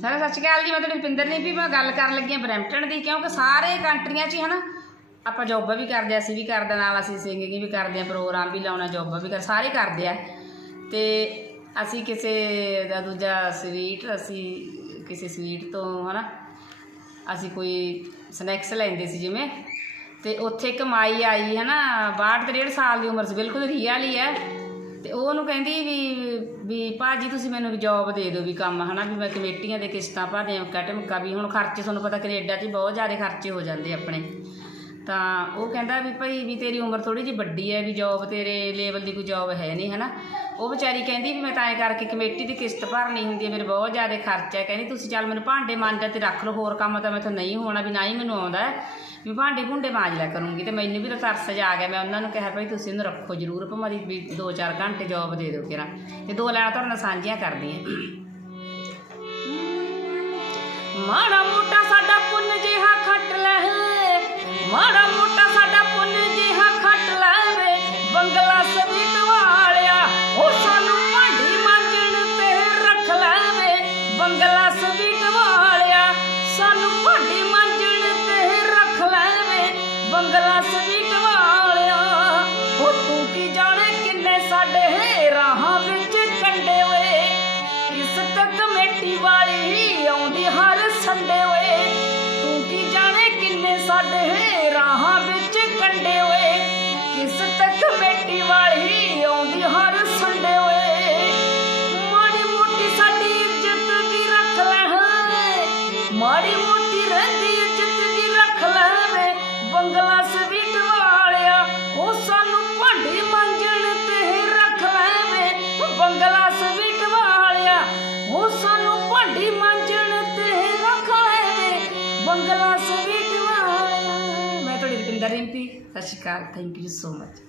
ਸਾਰਾ, ਸਤਿ ਸ਼੍ਰੀ ਅਕਾਲ ਜੀ, ਮੈਂ ਤੁਹਾਡੀ ਰੁਪਿੰਦਰ ਨੇ ਵੀ ਮੈਂ ਗੱਲ ਕਰਨ ਲੱਗੀ ਹਾਂ ਬਰੈਂਪਟਨ ਦੀ, ਕਿਉਂਕਿ ਸਾਰੇ ਕੰਟਰੀਆਂ 'ਚ ਹੀ ਹਨਾ, ਆਪਾਂ ਜੋਬਾਂ ਵੀ ਕਰਦੇ ਹਾਂ, ਅਸੀਂ ਵੀ ਕਰਦੇ ਨਾਲ ਅਸੀਂ ਸਿੰਗਿੰਗ ਵੀ ਕਰਦੇ ਹਾਂ ਪ੍ਰੋਗਰਾਮ ਵੀ ਲਾਉਣਾ ਜੋਬਾਂ ਵੀ ਕਰ, ਸਾਰੇ ਕਰਦੇ ਆ ਤੇ ਅਸੀਂ ਕਿਸੇ ਦਾ ਦੂਜਾ ਸਵੀਟ ਅਸੀਂ ਕਿਸੇ ਸਵੀਟ ਤੋਂ ਹਨਾ, ਅਸੀਂ ਕੋਈ ਸਨੈਕਸ ਲੈਂਦੇ ਸੀ ਜਿਵੇਂ, ਤੇ ਉੱਥੇ ਇੱਕ ਮਾਈ ਆਈ ਹੈ ਨਾ 62 ਤੇ 1.5 ਸਾਲ ਦੀ ਉਮਰ ਸੀ, ਬਿਲਕੁਲ ਰੀਅਲ ਹੀ ਹੈ। ਤੇ ਉਹ ਉਹਨੂੰ ਕਹਿੰਦੀ ਵੀ ਵੀ ਭਾਜੀ ਤੁਸੀਂ ਮੈਨੂੰ ਵੀ ਜੌਬ ਦੇ ਦਿਓ ਵੀ ਕੰਮ, ਹਨਾ, ਵੀ ਮੈਂ ਕਮੇਟੀਆਂ ਦੇ ਕਿਸ਼ਤਾਂ ਭਰਦੇ ਆ ਕਟਮਕਾ ਵੀ ਹੁਣ ਖਰਚੇ, ਤੁਹਾਨੂੰ ਪਤਾ ਕੈਨੇਡਾ 'ਚ ਬਹੁਤ ਜ਼ਿਆਦਾ ਖਰਚੇ ਹੋ ਜਾਂਦੇ ਆਪਣੇ। ਤਾਂ ਉਹ ਕਹਿੰਦਾ ਵੀ ਭਾਈ ਵੀ ਤੇਰੀ ਉਮਰ ਥੋੜੀ ਜਿਹੀ ਵੱਡੀ ਹੈ, ਵੀ ਜੌਬ ਤੇਰੇ ਲੈਵਲ ਦੀ ਕੋਈ ਜੌਬ ਹੈ ਨਹੀਂ, ਹਨਾ? ਉਹ ਵਿਚਾਰੀ ਕਹਿੰਦੀ ਵੀ ਮੈਂ ਤਾਂ ਐਂ ਕਰਕੇ ਕਮੇਟੀ ਦੀ ਕਿਸ਼ਤ ਭਰਨੀ ਹੁੰਦੀ ਹੈ, ਮੇਰੇ ਬਹੁਤ ਜ਼ਿਆਦਾ ਖਰਚਾ ਹੈ। ਕਹਿੰਦੀ, ਤੁਸੀਂ ਚੱਲ ਮੈਨੂੰ ਭਾਂਡੇ ਮਾਂਜਾ ਤੇ ਰੱਖ ਲਓ, ਹੋਰ ਕੰਮ ਤਾਂ ਮੈਥੋਂ ਨਹੀਂ ਹੋਣਾ, ਵੀ ਨਾ ਹੀ ਮੈਨੂੰ ਆਉਂਦਾ ਵੀ ਭਾਂਡੇ ਭੁੰਡੇ ਮਾਂਜ ਲਿਆ ਕਰੂੰਗੀ ਤੇ ਮੈਨੂੰ ਵੀ ਤਾਂ ਤਰਸ ਜਾ ਗਿਆ। ਮੈਂ ਉਹਨਾਂ ਨੂੰ ਕਿਹਾ, ਭਾਈ ਤੁਸੀਂ ਇਹਨੂੰ ਰੱਖੋ ਜ਼ਰੂਰ ਭਾਵੇਂ ਵੀ 2-4 ਘੰਟੇ ਜੌਬ ਦੇ ਦਿਓ ਕਿਰਾ ਤੇ ਦੋ ਲੈਣਾ ਤੁਹਾਡੇ ਨਾਲ ਸਾਂਝੀਆਂ ਕਰਦੀ ਹਾਂ ਮਾੜਾ ਮੋਟਾ ਮਾੜੀ ਮੋਟੀ ਰਹਿੰਦੀ ਇੱਜ਼ਤ ਵੀ ਰੱਖ ਲੈ ਬੰਗਲਾ ਸਵੀਟ ਵਾਲਿਆ, ਉਹ ਸਾਨੂੰ ਭਾਂਡੇ ਮਾਂਜਣ ਤੇ ਰੱਖ ਲੈ ਬੰਗਲਾ ਸਵੀਟ ਵਾਲਿਆ, ਉਹ ਸਾਨੂੰ ਭਾਂਡੇ ਮਾਂਜਣ ਤੇ ਰੱਖ ਲੈ ਬੰਗਲਾ ਸਵੀਟ ਵਾਲਿਆ। ਮੈਂ ਤੁਹਾਡੀ ਰੁਪਿੰਦਰ ਰਿੰਪੀ, ਸਤਿ ਸ਼੍ਰੀ ਅਕਾਲ ਥੈਂਕ ਯੂ ਸੋ ਮਚ